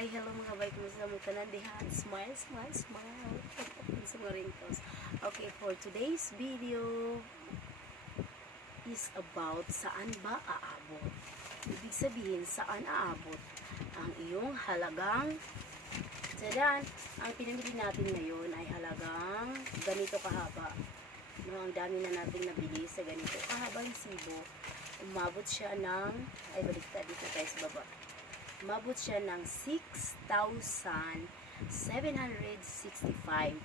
Hi, hello mga bay, kumusta mo kanandihan? Smile, smile, smile. Sa mga wrinkles. Okay, for today's video is about saan ba aabot. Ibig sabihin, saan aabot ang iyong halagang. Tadaan, ang pinamili natin ngayon ay halagang ganito kahaba. No, ang dami na nating nabili sa ganito kahabang sibo. Umabot siya ng, ay baliktad dito tayo sa baba. Umabot siya ng 6,765.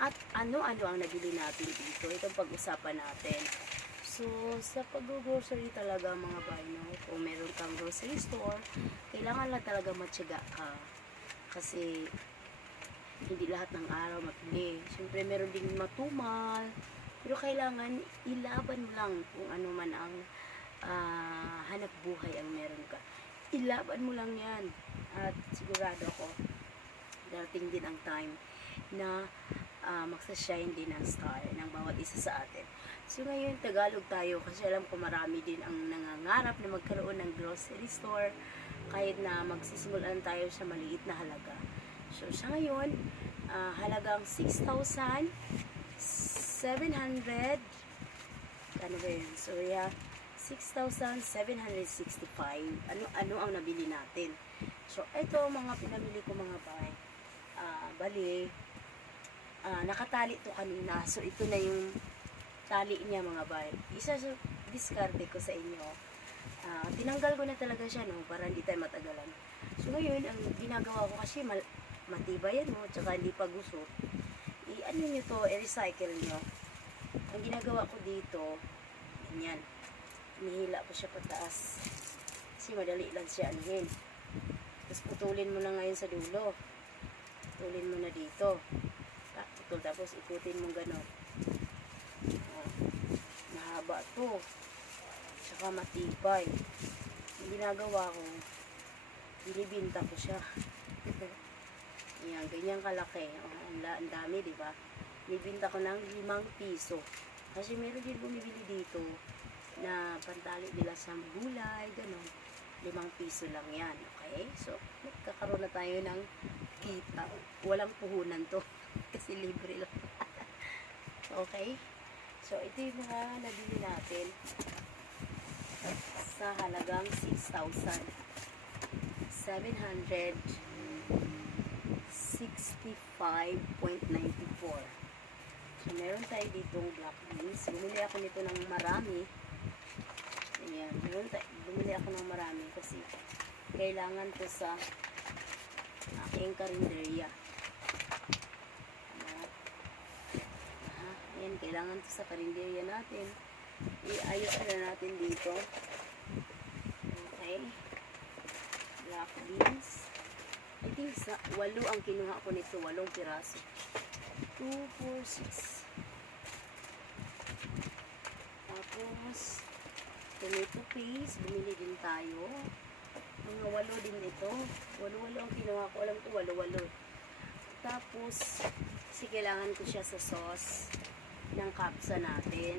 At ano-ano ang nabili natin dito? Itong pag-usapan natin. So, sa pag-grocery talaga mga bay, no? Kung meron kang grocery store, kailangan lang talaga matyaga ka. Kasi, hindi lahat ng araw mapili. Siyempre, meron ding matumal. Pero kailangan, ilaban mo lang kung ano man ang hanap buhay ang meron ka. Ilaban mo lang yan. At sigurado ako, darating din ang time na magsashine din ang star ng bawat isa sa atin. So ngayon, Tagalog tayo kasi alam ko marami din ang nangangarap na magkaroon ng grocery store kahit na magsisimulan tayo sa maliit na halaga. So sa ngayon, halagang 6,700 ano ba yun? So yeah, 6,765. Ano ang nabili natin? So ito mga pinamili ko mga bay. Bali, nakatali to kanina. So ito na yung tali niya mga bay. Isa sa diskarte ko sa inyo. Tinanggal ko na talaga siya no, para hindi tayo matagalan. So ngayon, ang ginagawa ko kasi matibay yan no, tsaka hindi pa gusot. I-ano nyo to, i-recycle nyo. Ang ginagawa ko dito, ganyan. Inihila ko siya pataas. Kasi madali lang siya anuhin. Tapos putulin mo na ngayon sa dulo. Putulin mo na dito. Putul, tapos ikutin mo gano'n. Mahaba to. Tsaka matibay. Ang ginagawa ko, binibinta ko siya. Ayan, ganyan kalaki. Ang dami, diba? Binibinta ko ng 5 piso. Kasi meron din bumibili dito na pantali nila sa gulay, gano'n. 5 piso lang yan, okay? So, magkakaroon na tayo ng kita. Walang puhunan to. Kasi libre lang. Okay? So, ito yung mga nabili natin sa halagang 6,765.94. So, meron tayo ditong black beans. Bumili ako nito ng marami. Ayan. Bumili ako ng marami kasi kailangan to sa aking karinderya. Ayan. Kailangan to sa karinderya natin. Iayos na natin dito. Okay. Black beans. I think 8 ang kinuha ko nito. 8 piraso. 2, 4, 6. Tapos, tomato paste, bumili din tayo. Mga 8 din ito. 8 ang kinuha ko. Alam ko, 8. Tapos, kasi kailangan ko siya sa sauce ng kapsa natin.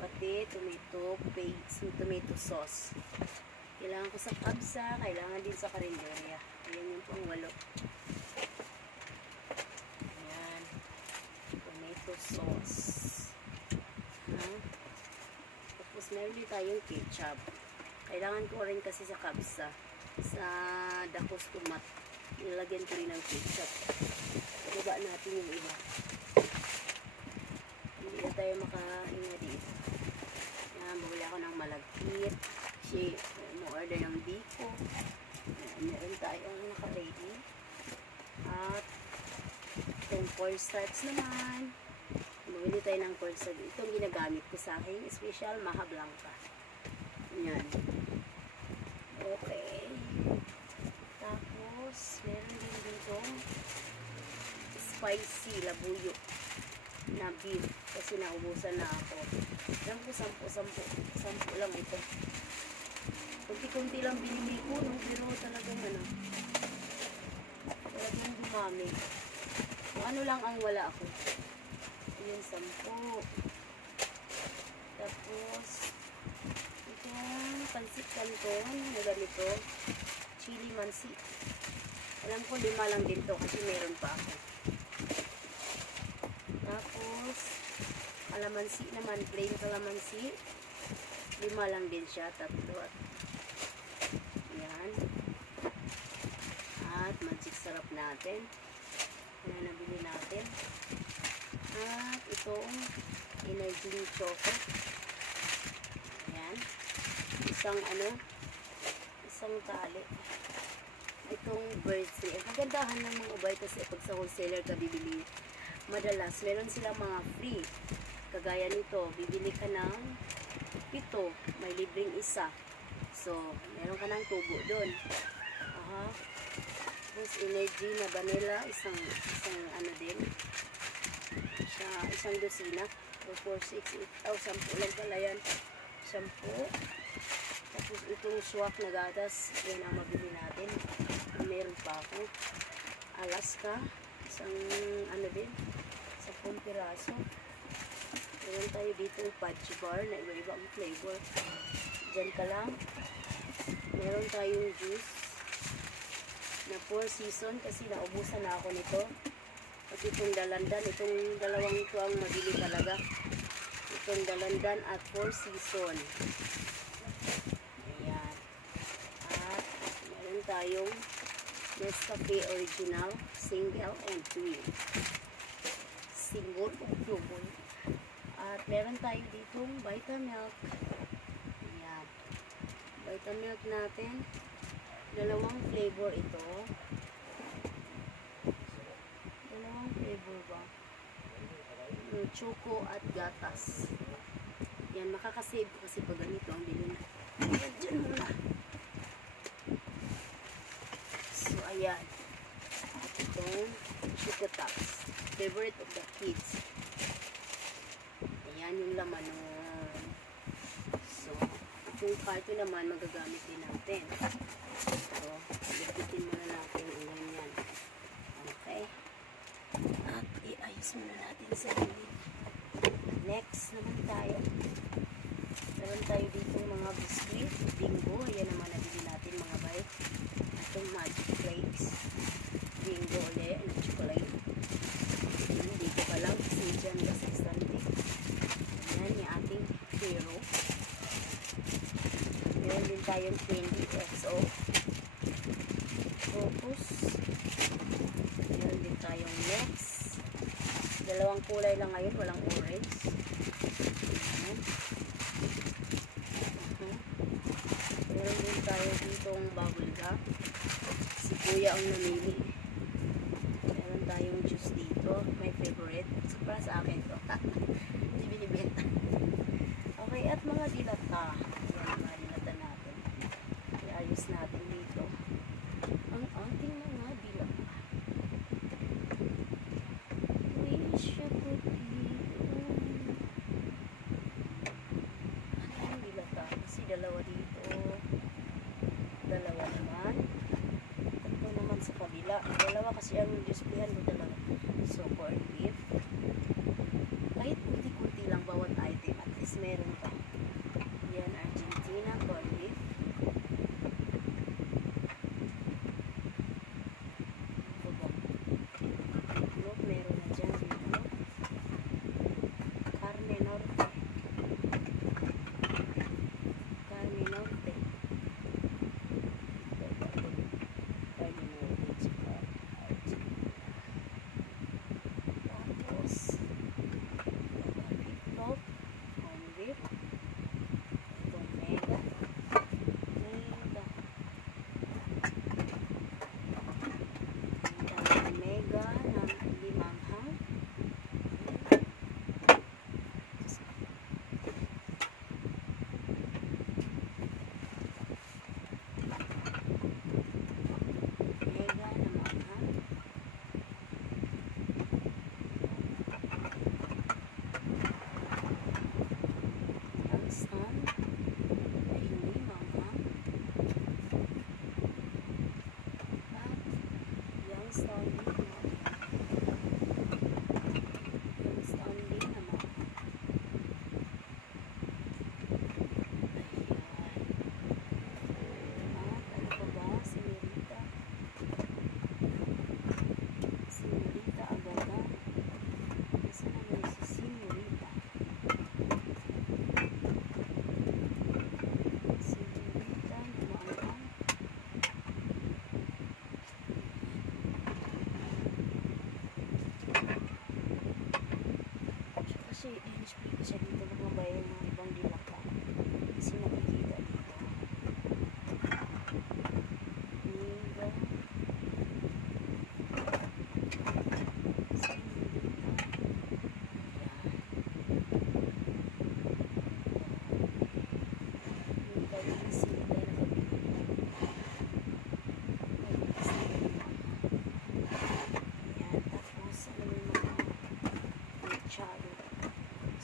Pati tomato paste, tomato sauce. Kailangan ko sa kapsa, kailangan din sa karinderya. Ayan yung pang 8. Ayan. Tomato sauce. Tapos meron din tayong ketchup. Kailangan ko rin kasi sa kapsa. Sa dakos tomat. Nilagyan ko rin ng ketchup. Baba natin yung iba. Hindi na tayo makahinga dito. Yan, bumili ako ng malagkit. Kasi mo-order ng biko. Meron tayong naka-ready. At itong cornstarch naman. Bumili tayo ng cornstarch. Itong ginagamit ko sa akin. Special Maha Blanca. Yan. Okay. Tapos, meron din dito spicy labuyo na beef. Kasi naubusan na ako. Alam ko, 10 lang ito. Kunti-kunti lang binili ko, no? Pero talagang talagang dumami. So, ano lang ang wala ako. Yung 10. Tapos, itong pansit canton na ganito, chili mansi. Alam ko 5 lang din to kasi meron pa ako. Tapos, kalamansi naman, plain kalamansi. 5 lang din siya, 3 at yan. At magic sarap natin. Yan na nabili natin. At itong energy choco. Yan. Isang tali. Itong birds name. Ang kagandahan ng mga ubay kasi pag sa wholesaler ka bibili, madalas meron silang mga free. Kagaya nito, bibili ka ng 7, may libreng isa. So, meron ka ng tubo doon. Aha. Tapos energy na vanilla, isang din. Isang dosina. 4, 6, 8, 10 lang pala yan. 10. Tapos itong swak na gatas, yan ang mabili natin. Meron pa ako. Alaska, isang din, 10 piraso. Meron tayo dito fudge bar na iba-iba ang flavor. Diyan ka lang. Meron tayong juice na 4 season kasi naubusan na ako nito. At itong dalandan, itong dalawang ito ang mabili talaga. Itong dalandan at 4 season. Ayan. At meron tayong Nescafe Original, single and twin. Single o double. At meron tayo ditong Vitamilk. Ayan. Vitamilk natin. 2 flavor ito. 2 flavor ba? Choco at gatas. Yan, makakasave ko kasi pag ganito ang bilhin. Diyan muna. So, ayan. At itong Choco Tops. Favorite of the kids. Ayan yung laman nun. So, itong carton naman magagamit din natin. So, lipitin muna natin yung ganyan. Okay. At iayos muna natin sa gilid. Next naman tayo. Meron tayo dito mga biscuit, bingo. Ayan naman nabili natin mga bay. Itong magic flakes. Bingo ulit na chocolate. Hindi ko pa lang kasi dyan kasi standing. Ayan yung ating hero. Meron din tayong 20 XO. Focus. Meron din tayong next. 2 kulay lang ngayon, walang orange. Ayan. Meron din tayo ditong bubble gum. Si kuya ang namili. Meron tayong juice dito. My favorite. So, para sa akin to. Hindi binibenta. Okay, at mga dilata. Yan, mga dilata natin. I-ayos natin dito. Ang ating mga dilata. Wish you could be ang dilata. Kasi 2 dito. 2 naman. 3 naman sa kabila. 2 kasi ang displayhan mo talaga. So, corned beef. Kahit kunti-kunti lang bawat item. At least meron pa. Yan, Argentina, corned beef. Meron na dyan dito. Carne Norte. Carne Norte. Carne Norte. Tapos, beef, corn beef. Itong mega. Mega na limanghang. Mega na manghang. Langston ay hindi manghang. At Langston din naman. Ayan. At ano pa ba? Senorita. display ko siya dito mga bayan ng ibang dilata. Kasi nakikita dito. Mega.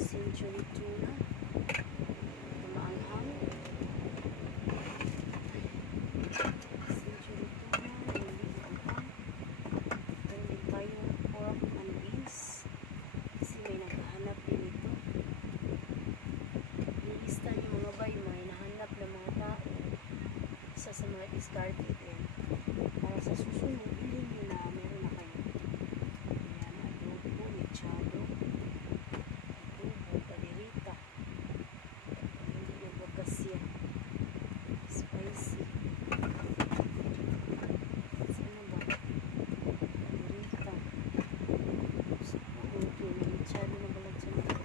Century tuna na maanghang. Century tuna na hindi maanghang. Meron din tayong pork and beans kasi may naghahanap din ito. Nilista yung mga bay, may nahanap ng mga tao. Isa sa mga discarded din para sa susunod bilhin nyo na meron na kayo. Ayan, adobo, mechado, spicy. Sana ba? Padirita. Okay, may mechado na balag sa mga.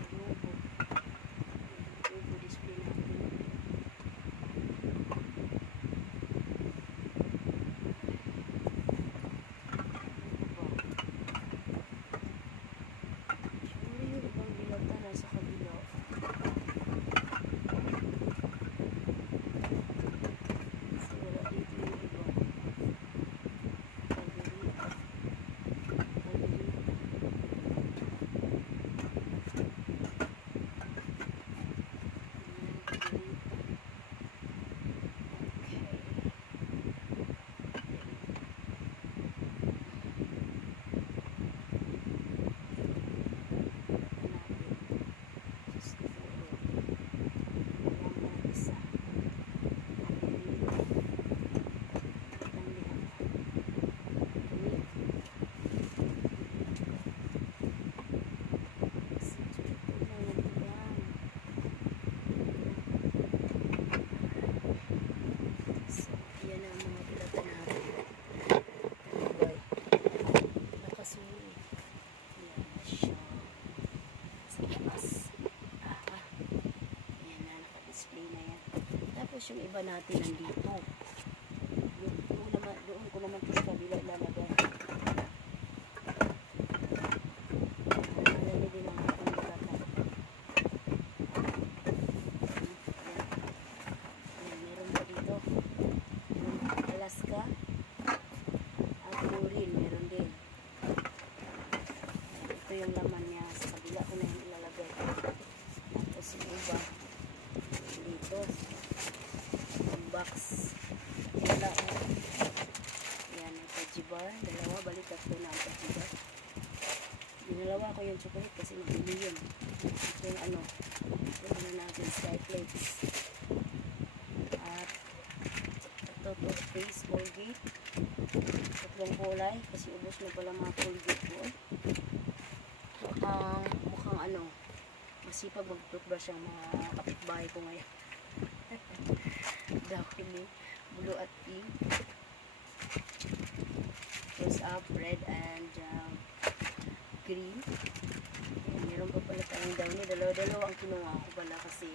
Adobo. Adobo display natin. Siguro yung ibang bilata nasa kabila. Tapos yung iba natin nandito. Doon ko naman sa kabila ilalagay. Madami din ang ating bilata. Meron pa dito. Alaska. At Panoorin, meron din. Ito yung laman niya. Sa kabila ko na yung ilalagay. Tapos yung iba dito. Box. Wala o. Ayan, may pajibar. Dalawa, balik tatlo na ang pajibar. Dinalawa ko yung chocolate kasi nabili yun. Ito yung ano. Ito na natin sky flakes. At ito, toothpaste, Colgate. Tatlong kulay kasi ubos na pala mga Colgate ko. Mukhang ano, masipag mag-toothbrush ang mga kapitbahay ko ngayon. Dahili, blue at pink. Close up, red and green. Ayan, meron pa pala tayong downy. Dalawa-dalawa ang kinuha ko pala kasi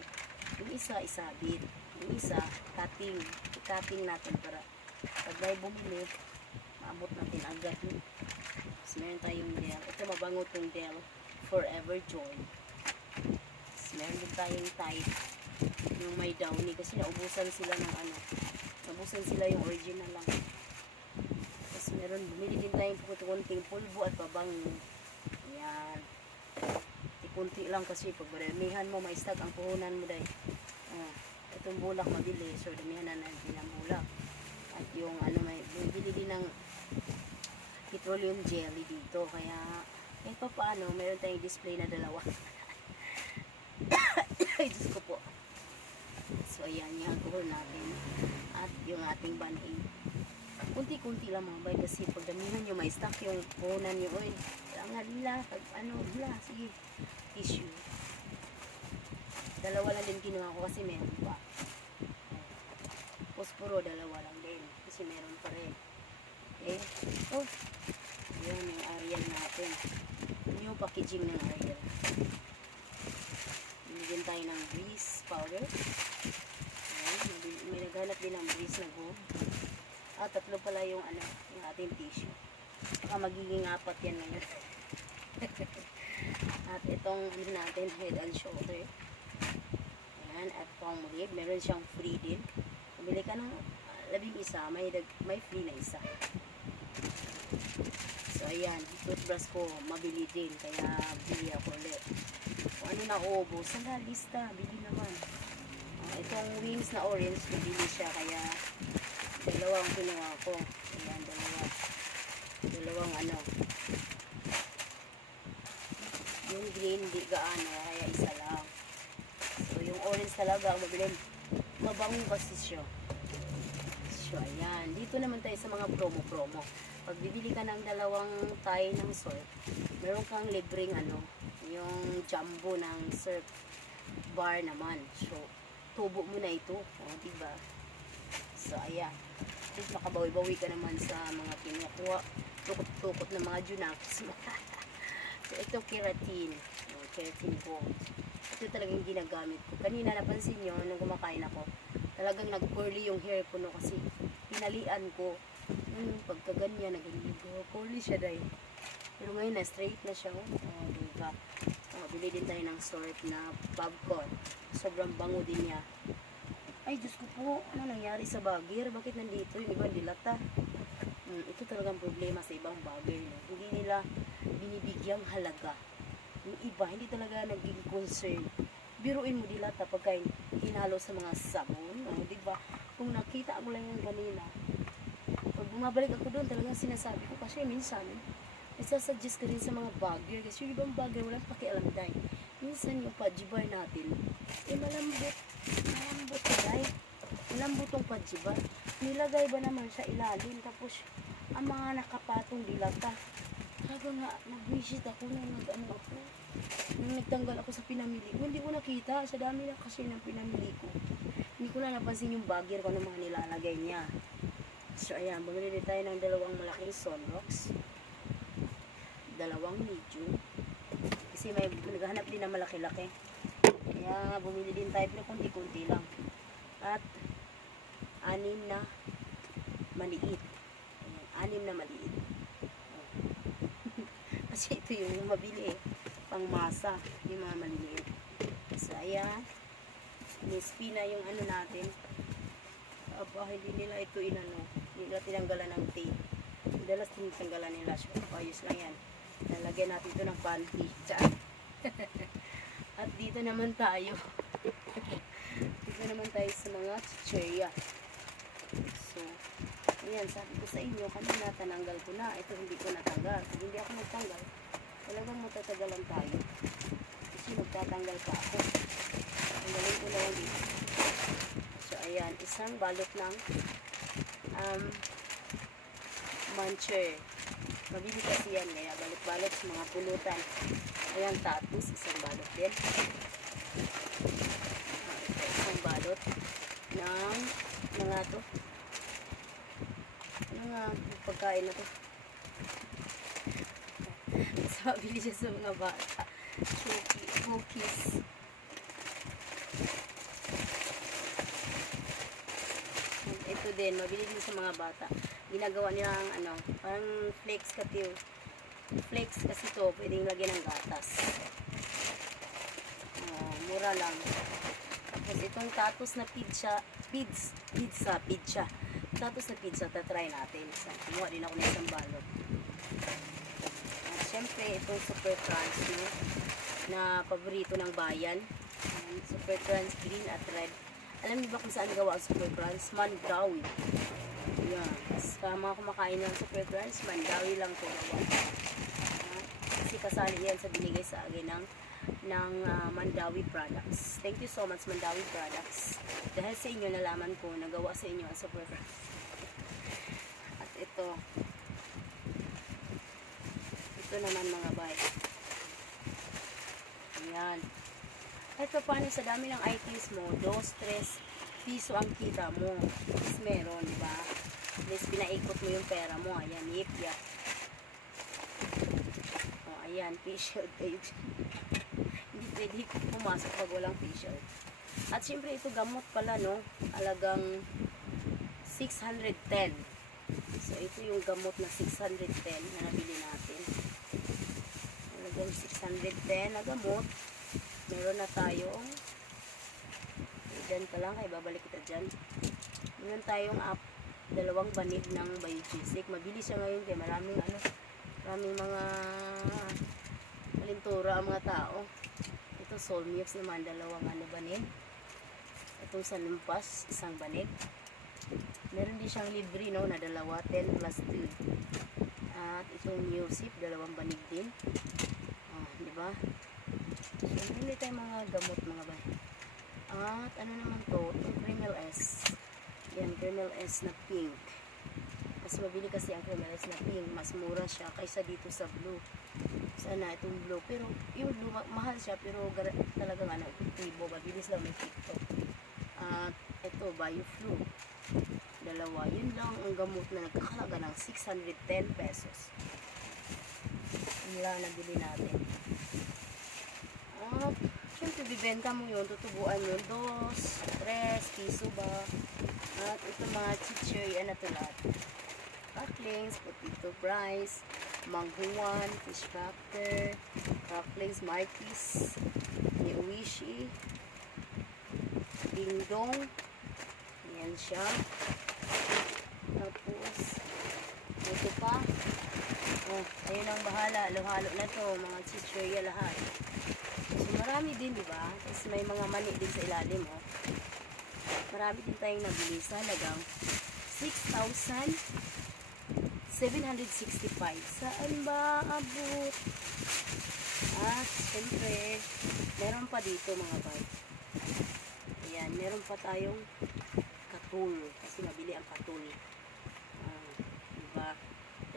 yung isa isabit. Yung isa, cutting. I-cutting natin para pag may bumili, maabot natin agad. So, meron tayong Del. Ito mabango tong Del. Forever Joy. So, meron din tayong Tide. Yung may downy kasi naubusan sila ng ano, naubusan sila yung original lang. Tapos meron, bumili din tayong kunting pulbo at pabango. Ayan, kunti lang kasi pag maramihan mo, maistag ang puhunan mo dahil itong bulak mabili, so damihan na natin ang bulak. At yung ano, may bumili din ng petroleum jelly dito, kaya kahit pa paano, meron tayong display na dalawa. Ay, Diyos ko po. So, ayan yung alcohol natin. At yung ating band-aid. Kunti-kunti lang mga bay. Kasi pag damihan nyo, may stock yung puhunan nyo. Oy, kailangan nila. Hila, sige. Tissue. Dalawa lang din kinuha ko kasi meron pa. Posporo, dalawa lang din. Kasi meron pa rin. Okay. Oh, ayan yung Ariel natin. New yung packaging ng oil. Binigyan tayo ng grease powder. Ayan, may naghanap din ng grease na go. Tatlo pala yung yung ating tissue. Baka magiging 4 yan ngayon. At itong natin, head and shoulder. Ayan, at palm rib. Meron siyang free din. Pumili ka ng 11, may free na isa. So, ayan. Toothbrush ko, mabili din. Kaya, bili ako ulit. Kung ano na uubos, sa lista, bili naman. Itong wings na orange, nabili siya. Kaya, dalawang kinuha ko. Ayan, dalawang yung green, di gaano, kaya isa lang. So, yung orange talaga, mabango kasi siya. So, ayan. Dito naman tayo sa mga promo. Pag bibili ka ng 2 tie ng surf, meron kang libreng yung jumbo ng surf bar naman. So, tubo mo na ito. Diba? So, ayan. At makabawi-bawi ka naman sa mga kinukuha. Tukot-tukot ng mga junaks. So, ito keratin. Keratin gold. Ito talagang ginagamit ko. Kanina napansin nyo, nung kumakain ako, talagang nag-curly yung hair ko, no, kasi pinalian ko. Pagkaganyan, curly siya dahil. Pero ngayon, straight na siya. Diba? Bili din tayo ng sort na popcorn. Sobrang bango din niya. Ay, Diyos ko po, ano nangyari sa bagger? Bakit nandito? Yung iba dilata. Ito talagang problema sa ibang bagger. No? Hindi nila binibigyang halaga. Yung iba, hindi talaga naging concern. Biruin mo dilata pagka hinalo sa mga sabon. Diba? Kung nakita mo lang yung kanina, pag bumabalik ako doon, talagang sinasabi ko. Kasi minsan, isasuggest ka rin sa mga bagger. Kasi yung ibang bagger, walang pakialam dahil. Minsan yung pajibar natin, malambot. Malambot ka dahil. Malambot yung pajibar. Nilagay ba naman sa ilalim, tapos ang mga nakapatong dilata. Kaga nga, nag-visit ako nung nagtanggal ako sa pinamili ko. Hindi ko nakita, sa dami na kasi ng pinamili ko. Hindi ko na napansin yung bagger ko ng mga nilalagay niya. So ayan, bumili din tayo ng 2 malaking sunrocks. 2 medium. Kasi may naghahanap din ng malaki-laki. Kaya bumili din tayo, pero kunti-kunti lang. At 6 na maliit. Ayan, 6 na maliit. Kasi ito yung mabili pang masa, yung mga maliliit. So ayan, nispina yung natin. Hindi nila ito hindi nila tinanggalan ng tape. Dalas tinanggalan nila. So, ayos lang yan. Nalagyan natin ito ng panty. At dito naman tayo. Dito naman tayo sa mga chicheria. So, ayan, sabi ko sa inyo, kanina tananggal ko na. Ito hindi ko natanggal. Kung hindi ako nagtanggal, talagang matatagalan tayo. Kasi magtatanggal pa ako. Tanggalin ko na yan dito. So, ayan, isang balot ng muncher. Mabili kasi yan, kaya balot-balot sa mga pulutan. Ayan, tatus, isang balot din. Ito, isang balot ng mga to. Ano nga, pagkain na to. So, mabili siya sa mga bata. Cookies. Ito din, mabili din sa mga bata. Ginagawa nilang parang flakes katiw. Flakes kasi to, pwedeng lagyan ng gatas. Mura lang. Tapos itong tatos na pizza. Tatos na pizza, tatry natin. So, kumuha din ako ng isang balot. At syempre, itong super crunch na paborito ng bayan. Super crunch green at red. Alam niyo ba kung saan gawa ang super crunch? Mandawi. Yan. Sa mga kumakain ng super crunch, Mandawi lang po gawa. Kasi kasali yan sa binigay sa akin ng Mandawi products. Thank you so much, Mandawi products. Dahil sa inyo, nalaman ko, nagawa sa inyo ang super crunch. At ito naman mga bay. Ayan. Kahit pa paano sa dami ng items mo, 2-3 piso ang kita mo. Is meron, di ba? At least pinaikot mo yung pera mo. Ayan, yip. ayan, facial kayo. Hindi pwede pumasok pag walang facial. At syempre ito gamot pala, no? Halagang 610. So ito yung gamot na 610 na nabili natin. Halagang 610 na gamot. Meron na tayong, dyan ka lang, kaya babalik kita dyan. Meron tayong dalawang banig ng biogesic. Mabilis siya ngayon kaya maraming mga kalintura ang mga tao. Ito Solmux naman, dalawang banig. Itong Salumpas, isang banig. Meron din siyang libre, no, na dalawa, 10 plus 2. At itong Newsip, dalawang banig din. Di ba? So, hindi tayo mga gamot, mga banig. At ano naman to? Itong Criminal S. Yan, Criminal S na pink. Mas mabili kasi ang Criminal S na pink. Mas mura siya kaysa dito sa blue. Sana itong blue. Pero yung blue, mahal siya. Pero talagang efektibo. Mabilis lang may TikTok. At ito, BioFlu. Dalawa. Yun lang ang gamot na nagkakalaga ng 610 pesos. Yun lang nabili natin. At syempre, bibenta mo yun. Tutubuan yun. 2, 3 piso ba? At ito mga chichoy, ito lahat. Cracklings, potato fries, manghuan, fish cracker, cracklings, marquis, niuishi, dingdong. Ayan siya. Tapos, ito pa. Ayun ang bahala. Halo-halo na to. Mga chichoy lahat. So, marami din, di ba? Tapos may mga mani din sa ilalim, Marami din tayong nabili sa halagang 6,765. Saan ba abot? At, siyempre, meron pa dito, mga bay. Ayan, meron pa tayong katul. Kasi mabili ang katul. Diba?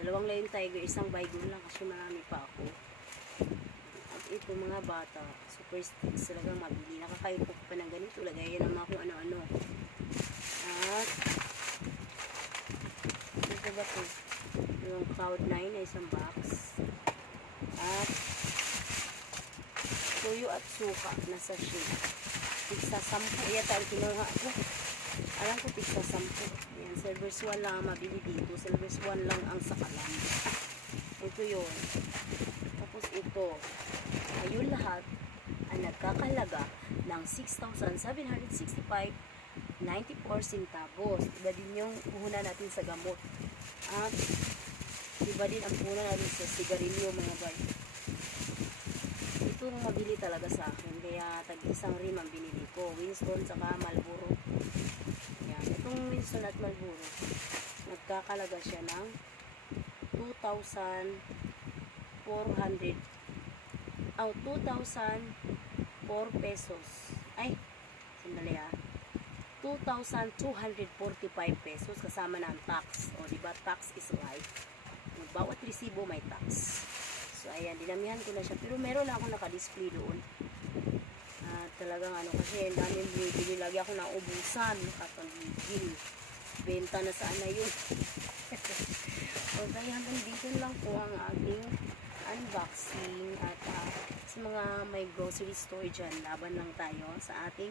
Dalawang Lion Tiger, isang baygon lang kasi marami pa ako. At ito mga bata, super sticks talagang mabili. Nakakaipok pa ng ganito. Lagayan naman kung ano-ano. At ito ba ito? Yung Cloud9 na isang box. At tuyo at suka na sachet. Tigsa 10. Iya tayo kinuha ko. Alam ko tigsa 10. Ayan, Silvers 1 lang ang mabili dito. Silvers 1 lang ang sakalan. Ito yun. Tapos ito. Ayun lahat ang nagkakalaga ng 6,765.94 centavos. Iba din yung puhunan natin sa gamot. At iba din ang puhunan natin sa sigarilyo, mga bay. Ito nang mabili talaga sa akin. Kaya tag-isang rim ang binili ko. Winston saka Marlboro. Yan. Itong Winston at Marlboro, nagkakalaga siya ng 2,004 pesos. Ay, sandali 2,245 pesos kasama na ang tax. O, diba? Tax is life. Bawat resibo may tax. So, ayan, dinamihan ko na siya. Pero meron na ako naka-display doon. Talagang kasi dami bumibili. Lagi ako naubusan. Nakapagigil. Benta na saan na yun. So, kaya hanggang dito lang po ang aking unboxing. At sa mga may grocery store dyan, laban lang tayo sa ating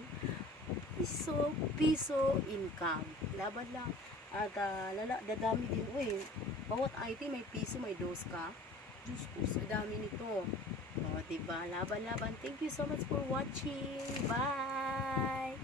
piso income. Laban lang. At dadami din. Uy, bawat item may piso, may dos ka. Diyos ko, so dami nito. O, diba? Laban-laban. Thank you so much for watching. Bye!